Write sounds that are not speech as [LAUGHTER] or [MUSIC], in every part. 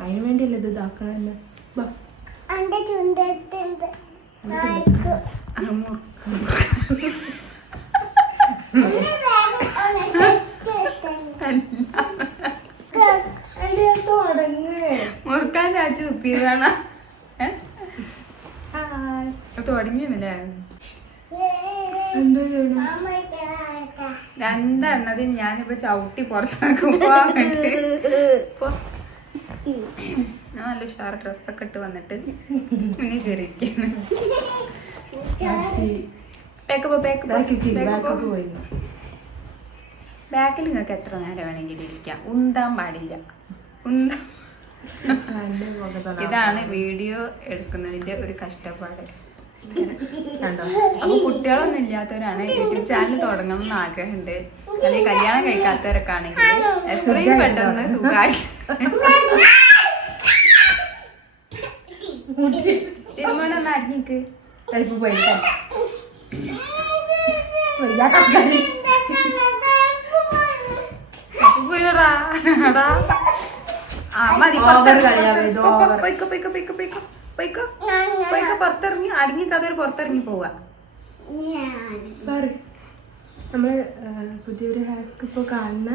അതിന് വേണ്ടിയല്ലേ ഇത് ഇതാക്കണല്ലേ മുറുക്കാൻ ചാച്ചു തുപ്പിയതാണ് തുടങ്ങിയല്ലേ എന്താ ചെയ്യണേ അമ്മ ചേട്ടാ. രണ്ടെണ്ണത് ഞാനിപ്പോ ചവിട്ടി പുറത്താക്കുമ്പോ. [LAUGHS] ഞാൻ നല്ല ഉഷാർ ഡ്രസ്സൊക്കെ ഇട്ട് വന്നിട്ട് പിന്നെ പോയി ബാക്കിൽ നിങ്ങൾക്ക് എത്ര നേരം വേണമെങ്കിലും ഇരിക്കാം. ഉന്താൻ പാടില്ല. ഉന്താൻ ഇതാണ് വീഡിയോ എടുക്കുന്നതിന്റെ ഒരു കഷ്ടപ്പാട്. കണ്ടോ? അപ്പൊ കുട്ടികളൊന്നും ഇല്ലാത്തവരാണ്. യൂട്യൂബ് ചാനൽ തുടങ്ങണം എന്ന് ആഗ്രഹമുണ്ട്. അല്ലെങ്കിൽ കല്യാണം കഴിക്കാത്തവരൊക്കെ ആണെങ്കിൽ എത്രയും പെട്ടെന്ന് സുഖമായി തീരുമാനം ഒന്ന് അടിഞ്ഞിക്ക് പോയില്ലടാ. ആ, മതി. പൊയ്ക്കോ, പൊയ്ക്കോ, പൊയ്ക്കോ, പൊയ്ക്കോ, പൊയ്ക്കോ. പൊയ്ക്കോ, പുറത്തിറങ്ങി അടങ്ങി കഥ പുറത്തിറങ്ങി പോവാ. നമ്മൾ പുതിയൊരു ഹാക്ക് ഇപ്പൊ കാണുന്ന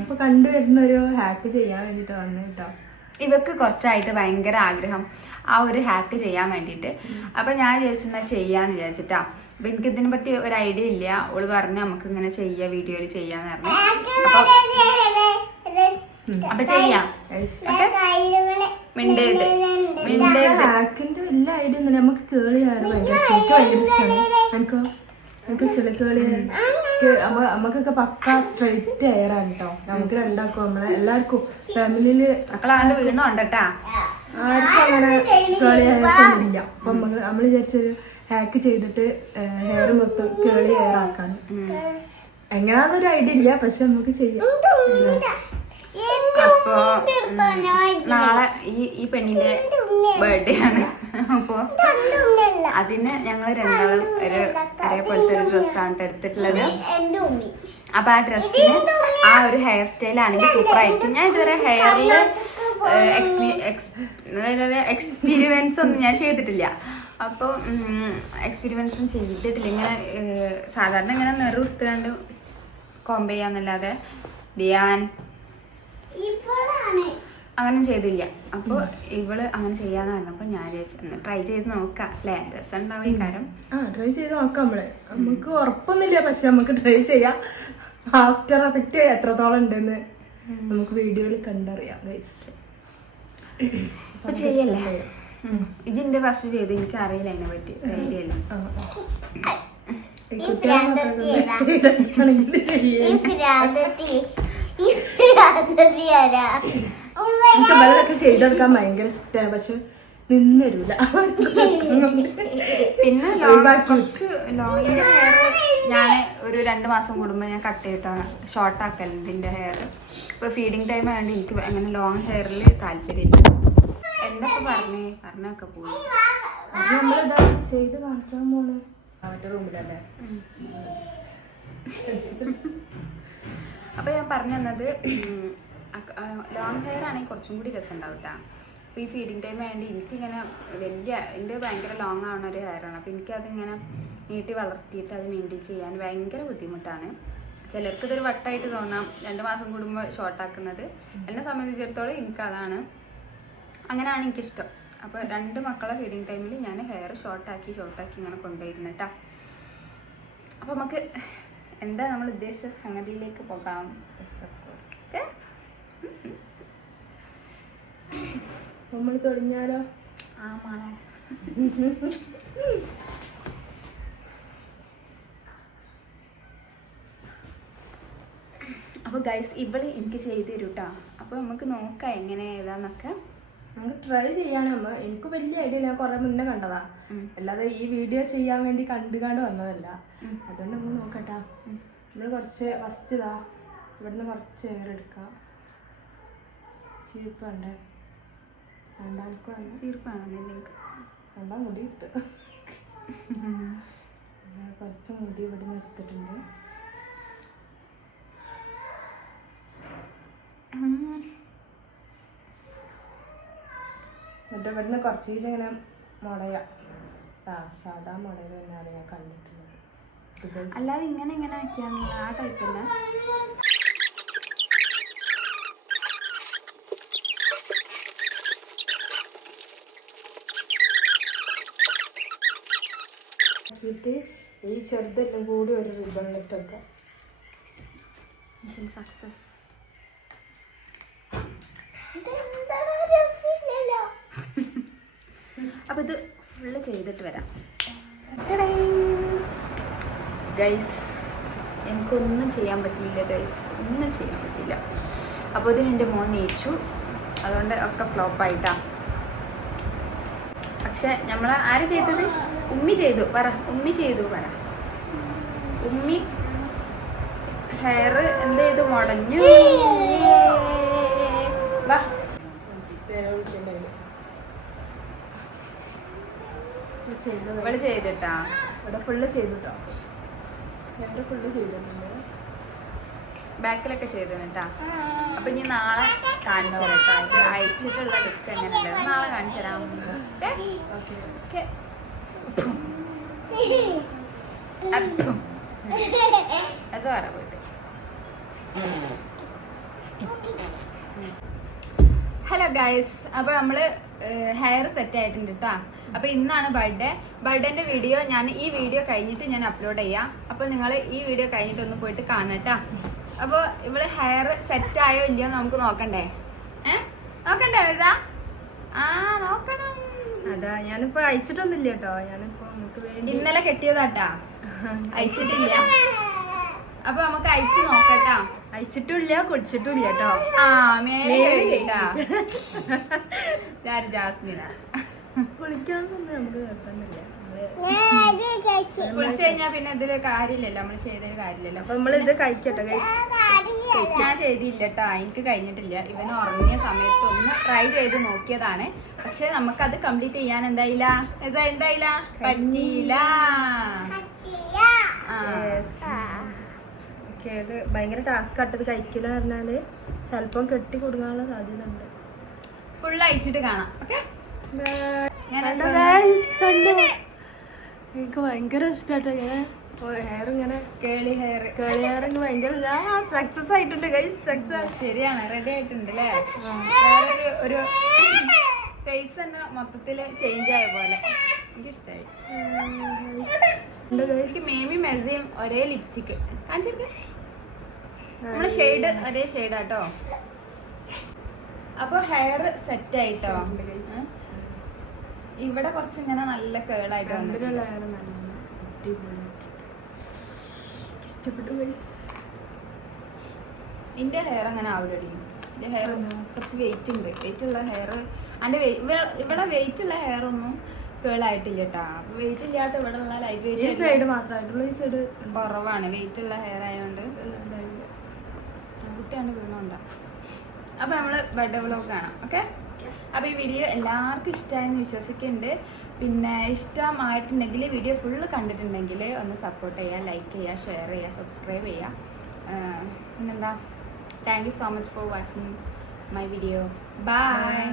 ഇപ്പൊ കണ്ടുവരുന്ന ഒരു ഹാക്ക് ചെയ്യാൻ വേണ്ടിട്ട് വന്നു കേട്ടോ. ഇവക്ക് കുറച്ചായിട്ട് ഭയങ്കര ആഗ്രഹം ആ ഒരു ഹാക്ക് ചെയ്യാൻ വേണ്ടിയിട്ട്. അപ്പൊ ഞാൻ വിചാരിച്ചെന്നാ ചെയ്യാന്ന് വിചാരിച്ചിട്ടാ. അപ്പൊ എനിക്ക് ഇതിനെ പറ്റി ഒരു ഐഡിയ ഇല്ല. ഓൾ പറഞ്ഞു നമുക്ക് ഇങ്ങനെ ചെയ്യാം വീഡിയോയിൽ ചെയ്യാന്ന് പറഞ്ഞു. അപ്പൊ ചെയ്യാം. മിണ്ടരുത്. മിണ്ടരുത് ഹാക്കിന്റെ വലിയ ഐഡിയ ഒന്നും നമുക്ക് കേളി ആറ് ഭയങ്കര എനിക്ക് ഭയങ്കര ഇഷ്ടമാണ് എനിക്കോ എനിക്ക് ഇഷ്ടമല്ല അപ്പൊ നമുക്കൊക്കെ പക്ക സ്ട്രെയിറ്റ് എയർ ആണ് കേട്ടോ നമുക്ക് രണ്ടാക്കും നമ്മളെ എല്ലാവർക്കും ഫാമിലിയിൽ മക്കളാണ്ട് വീണുണ്ടട്ടാ ആർക്കും അങ്ങനെ കേളി ഹെയർസ് ഇല്ല. അപ്പൊ നമ്മൾ നമ്മൾ വിചാരിച്ചൊരു ഹാക്ക് ചെയ്തിട്ട് ഹെയർ മൊത്തം കേളി ഹെയർ ആക്കാൻ എങ്ങനെയാന്നൊരു ഐഡിയ ഇല്ല പക്ഷെ നമുക്ക് ചെയ്യാം. അപ്പൊ നാളെ ഈ ഈ പെണ്ണിന്റെ ബർത്ത്ഡേ ആണ്. അപ്പോ അതിന് ഞങ്ങൾ രണ്ടാളും ഒരു അതേപോലത്തെ ഒരു ഡ്രസ്സാണ് എടുത്തിട്ടുള്ളത്. അപ്പൊ ആ ഡ്രസ്സിന് ആ ഒരു ഹെയർ സ്റ്റൈൽ ആണെങ്കിൽ സൂപ്പർ ആയിരിക്കും. ഞാൻ ഇതുവരെ ഹെയറിൽ എക്സ്പീരിയൻസ് ഒന്നും ഞാൻ ചെയ്തിട്ടില്ല. അപ്പോൾ എക്സ്പീരിയൻസും ചെയ്തിട്ടില്ല. ഇങ്ങനെ സാധാരണ ഇങ്ങനെ നിറുത്താണ്ട് കോമ്പ് ചെയ്യാന്നല്ലാതെ. ധ്യാൻ ഇപ്പോഴാണ് അങ്ങനെ ചെയ്തില്ല. അപ്പോൾ ഇവൾ അങ്ങനെ ചെയ്യാന്ന് പറഞ്ഞപ്പോൾ ഞാൻ വിചാരിച്ചു ട്രൈ ചെയ്ത് നോക്കാം. അല്ലേ? രസം ഉണ്ടാവും കാര്യം. ആ ട്രൈ ചെയ്ത് നോക്കാം നമ്മൾ. നമുക്ക് ഉറപ്പൊന്നുമില്ല പക്ഷെ നമുക്ക് ട്രൈ ചെയ്യാം. ആഫ്റ്റർ എഫക്റ്റ് എത്രത്തോളം ഉണ്ടെന്ന് നമുക്ക് വീഡിയോയിൽ കണ്ടറിയാം അപ്പൊ ചെയ്യല്ലേ? ഇതിന്റെ ഫസ്റ്റ് ചെയ്ത് എനിക്ക് അറിയില്ല അതിനെ പറ്റി. ഐഡിയ ഇല്ല ഈ ഭ്രാന്തത്തി ഈ പ്രാന്തത്തി ആരാ? എനിക്ക് വെള്ളമൊക്കെ ചെയ്തെടുക്കാൻ ഭയങ്കര ഇഷ്ടമാണ് പക്ഷെ നിന്നരൂല. പിന്നെ ലോങ് കുറച്ച് ലോങ്ങിന്റെ ഹെയർ ഞാൻ ഒരു രണ്ട് മാസം കൂടുമ്പോൾ ഞാൻ കട്ട് ചെയ്തിട്ട. ഷോർട്ട് ആക്കലുണ്ട് എന്റെ ഹെയർ ഇപ്പൊ ഫീഡിങ് ടൈം ആയതുകൊണ്ട് എനിക്ക് അങ്ങനെ ലോങ് ഹെയറിൽ താല്പര്യമില്ല. എന്നൊക്കെ പറഞ്ഞേ പറഞ്ഞൊക്കെ പോയി. അത് നമ്മളിതാ ചെയ്ത് കാണിക്കാൻ പോണ്? ആ, മറ്റേ റൂമിലല്ലേ അപ്പൊ ഞാൻ പറഞ്ഞു തന്നത് ലോങ് ഹെയർ ആണെങ്കിൽ കുറച്ചും കൂടി രസം ഉണ്ടാവും കേട്ടോ അപ്പോൾ ഈ ഫീഡിങ് ടൈം വേണ്ടി എനിക്കിങ്ങനെ വലിയ എന്റെ ഭയങ്കര ലോങ് ആവുന്ന ഒരു ഹെയറാണ് അപ്പോൾ എനിക്കതിങ്ങനെ നീട്ടി വളർത്തിയിട്ട് അത് മെയിന്റെയിൻ ചെയ്യാൻ ഭയങ്കര ബുദ്ധിമുട്ടാണ്. ചിലർക്ക് ഇതൊരു വട്ടായിട്ട് തോന്നാം. രണ്ട് മാസം കൂടുമ്പോൾ ഷോർട്ടാക്കുന്നത് എന്നെ സംബന്ധിച്ചിടത്തോളം എനിക്കതാണ്. അങ്ങനെയാണ് എനിക്കിഷ്ടം. അപ്പോൾ രണ്ട് മക്കളെ ഫീഡിങ് ടൈമിൽ ഞാൻ ഹെയർ ഷോർട്ടാക്കി ഷോർട്ടാക്കി ഇങ്ങനെ കൊണ്ടുവരുന്നു കേട്ടോ അപ്പോൾ നമുക്ക് എന്താ നമ്മൾ ഉദ്ദേശിച്ച സംഗതിയിലേക്ക് പോകാം? ഓക്കെ നമ്മൾ തുടങ്ങിയാലോ? ആ മാളെ. അപ്പോൾ ഗൈസ് ഇവൾ എനിക്ക് ചെയ്ത് തരൂ കേട്ടോ അപ്പോൾ നമുക്ക് നോക്കാം എങ്ങനെ ഏതാന്നൊക്കെ. നമുക്ക് ട്രൈ ചെയ്യാണ് നമ്മൾ എനിക്ക് വലിയ ഐഡിയ ഞാൻ കുറെ മുന്നേ കണ്ടതാ. അല്ലാതെ ഈ വീഡിയോ ചെയ്യാൻ വേണ്ടി കണ്ടു കണ്ട് വന്നതല്ല അതുകൊണ്ട് നമുക്ക് നോക്കട്ടാ. നമ്മൾ കുറച്ച് ഫസ്റ്റ് ഇതാ. ഇവിടുന്ന് കുറച്ച് എയർ എടുക്കാം. ചീപ്പുണ്ട് രണ്ടാൾക്കും ചീർപ്പാണ് നിങ്ങൾക്ക് രണ്ടാം മുടി ഇട്ട്. കുറച്ച് മുടി ഇവിടെ നിർത്തിട്ടുണ്ട് എന്നിട്ട് ഇവിടുന്ന് കുറച്ച് ദിവസം ഇങ്ങനെ മുടയാ. ആ സാധാ മുടയിൽ തന്നെയാണ് ഞാൻ കണ്ടിട്ടുള്ളത്. അല്ലാതെ ഇങ്ങനെ ഇങ്ങനെ ആക്കിയാണ് ആ ടൈപ്പല്ല ആക്കിയിട്ട് ഈ ചെറുതെല്ലാം കൂടി ഒരു റിബണിലിട്ടൊക്കെ മിഷൻ സക്സസ് അപ്പൊ ഇത് ഫുള്ള് ചെയ്തിട്ട് വരാം. ഗൈസ് എനിക്കൊന്നും ചെയ്യാൻ പറ്റിയില്ല ഗൈസ് ഒന്നും ചെയ്യാൻ പറ്റിയില്ല. അപ്പോൾ ഇതിന് എന്റെ മോൻ നീച്ചു അതുകൊണ്ട് ഒക്കെ ഫ്ലോപ്പായിട്ടാ പക്ഷെ നമ്മൾ ആര് ചെയ്തത്? ഉമ്മി ചെയ്തു. പറ. ഉമ്മി ചെയ്തു പറ. ഉമ്മി ഹെയർ എന്ത് ചെയ്തു? മുടഞ്ഞു. വാ. ഇവൾ ചെയ്തിട്ടാ? ഇവിടെ ഫുള്ള് ചെയ്തിട്ടോ ഹെയർ ഞാൻ ഫുള്ള് ചെയ്തിട്ടുണ്ട് ബാക്കിലൊക്കെ ചെയ്തു കേട്ടാ അപ്പൊ ഇനി നാളെ കാണിച്ചു തരാം അയച്ചിട്ടുള്ള ലുക്ക് എങ്ങനെയുണ്ട്? നാളെ കാണിച്ചു തരാം. Hello guys. അപ്പൊ നമ്മൾ ഹെയർ സെറ്റ് ആയിട്ടുണ്ട് കേട്ടാ അപ്പൊ ഇന്നാണ് ബർത്ത്ഡേ. ബർത്ത്ഡേന്റെ വീഡിയോ ഞാൻ ഈ വീഡിയോ കഴിഞ്ഞിട്ട് ഞാൻ അപ്ലോഡ് ചെയ്യാം. അപ്പൊ നിങ്ങൾ ഈ വീഡിയോ കഴിഞ്ഞിട്ട് ഒന്ന് പോയിട്ട് കാണട്ടാ അപ്പൊ ഇവൾ ഹെയർ സെറ്റ് ആയോ ഇല്ലയോ നമുക്ക് നോക്കണ്ടേ? ഏ? നോക്കണ്ടേ വിസ ആ നോക്കണം. അതാ ഞാനിപ്പോ അയച്ചിട്ടൊന്നുമില്ല കേട്ടോ. ഞാനിപ്പോ ഇന്നലെ കെട്ടിയതാട്ടാ. അയച്ചിട്ടില്ല. അപ്പൊ നമുക്ക് അയച്ചു നോക്കട്ടാ. അയച്ചിട്ടില്ല കുടിച്ചിട്ടില്ല കേട്ടോ. ആ മേലെ ജാസ്മിന? കുളിക്കാൻ നമുക്ക് നിർബന്ധമില്ല. കുളിച്ചു കഴിഞ്ഞാ പിന്നെ ഇതിൽ കാര്യമില്ലല്ലോ നമ്മൾ ചെയ്തതിൽ കാര്യമില്ലല്ലോ. അപ്പൊ നമ്മളിത് കഴിക്കട്ടെ. ഞാൻ ചെയ്തില്ല കേട്ടോ എനിക്ക് കഴിഞ്ഞിട്ടില്ല. ഇവൻ ഉറങ്ങിയ സമയത്ത് ഒന്ന് ട്രൈ ചെയ്ത് നോക്കിയതാണ്. പക്ഷെ നമുക്കത് കംപ്ലീറ്റ് ചെയ്യാൻ എന്തായില്ല? എന്തായില്ല? പറ്റിയില്ല. ഇത് ഭയങ്കര ടാസ്ക് ആട്ടത് കഴിക്കില്ല പറഞ്ഞാൽ. ചിലപ്പം കെട്ടി കൊടുക്കാനുള്ള സാധ്യത ഉണ്ട് ഫുൾ അയച്ചിട്ട് കാണാം. ഓക്കെ? കണ്ടോ? എനിക്ക് ഭയങ്കര ഇഷ്ടാട്ടോ ഇങ്ങനെ ഹെയർ ഇങ്ങനെ കേളി ഹെയർ കേളി ഹെയർ എനിക്ക് ഭയങ്കര സക്സസ് ആയിട്ടുണ്ട് സക്സസ് ശരിയാണ് റെഡി ആയിട്ടുണ്ട് അല്ലേ ഒരു ഫേസ് തന്നെ മൊത്തത്തിൽ ചേഞ്ച് ആയ പോലെ. എനിക്ക് ഇഷ്ടമായി എനിക്ക് മേമി മെസിയും ഒരേ ലിപ്സ്റ്റിക് കാണിച്ചെടുക്ക. നമ്മളെ ഷെയ്ഡ് ഒരേ ഷെയ്ഡാട്ടോ അപ്പൊ ഹെയർ സെറ്റ് ആയിട്ടോ. ഇവിടെ കുറച്ച് ഇങ്ങനെ നല്ല കേളായിട്ട് വന്നിട്ടുണ്ട്. ഇഷ്ടപ്പെട്ടു നിന്റെ ഹെയർ അങ്ങനെ ആവില്ലടി എന്റെ ഹെയർ കുറച്ച് വെയിറ്റ് ഉണ്ട്. വെയിറ്റ് ഉള്ള ഹെയർ എന്റെ ഇവിടെ വെയിറ്റ് ഉള്ള ഹെയർ ഒന്നും കേളായിട്ടില്ല കേട്ടാ വെയിറ്റ് ഇല്ലാത്ത ഇവിടെ ഉള്ള ലൈഫ് വെയിറ്റ് സൈഡ് മാത്രമായിട്ടുള്ള ഈ സൈഡ് കുറവാണ്. വെയിറ്റ് ഉള്ള ഹെയർ ആയതുകൊണ്ട് കുട്ടിയാണ് വീണുണ്ടാ. അപ്പൊ നമ്മൾ ബെഡ് വ്ലോഗ് കാണാം. ഓക്കെ അപ്പൊ ഈ വീഡിയോ എല്ലാവർക്കും ഇഷ്ടമായെന്ന് വിശ്വസിക്കുന്നുണ്ട്. പിന്നെ ഇഷ്ടമായിട്ടുണ്ടെങ്കിൽ വീഡിയോ ഫുള്ള് കണ്ടിട്ടുണ്ടെങ്കിൽ ഒന്ന് സപ്പോർട്ട് ചെയ്യുക ലൈക്ക് ചെയ്യുക ഷെയർ ചെയ്യുക സബ്സ്ക്രൈബ് ചെയ്യുക. പിന്നെന്താ? Thank you so much for watching my video bye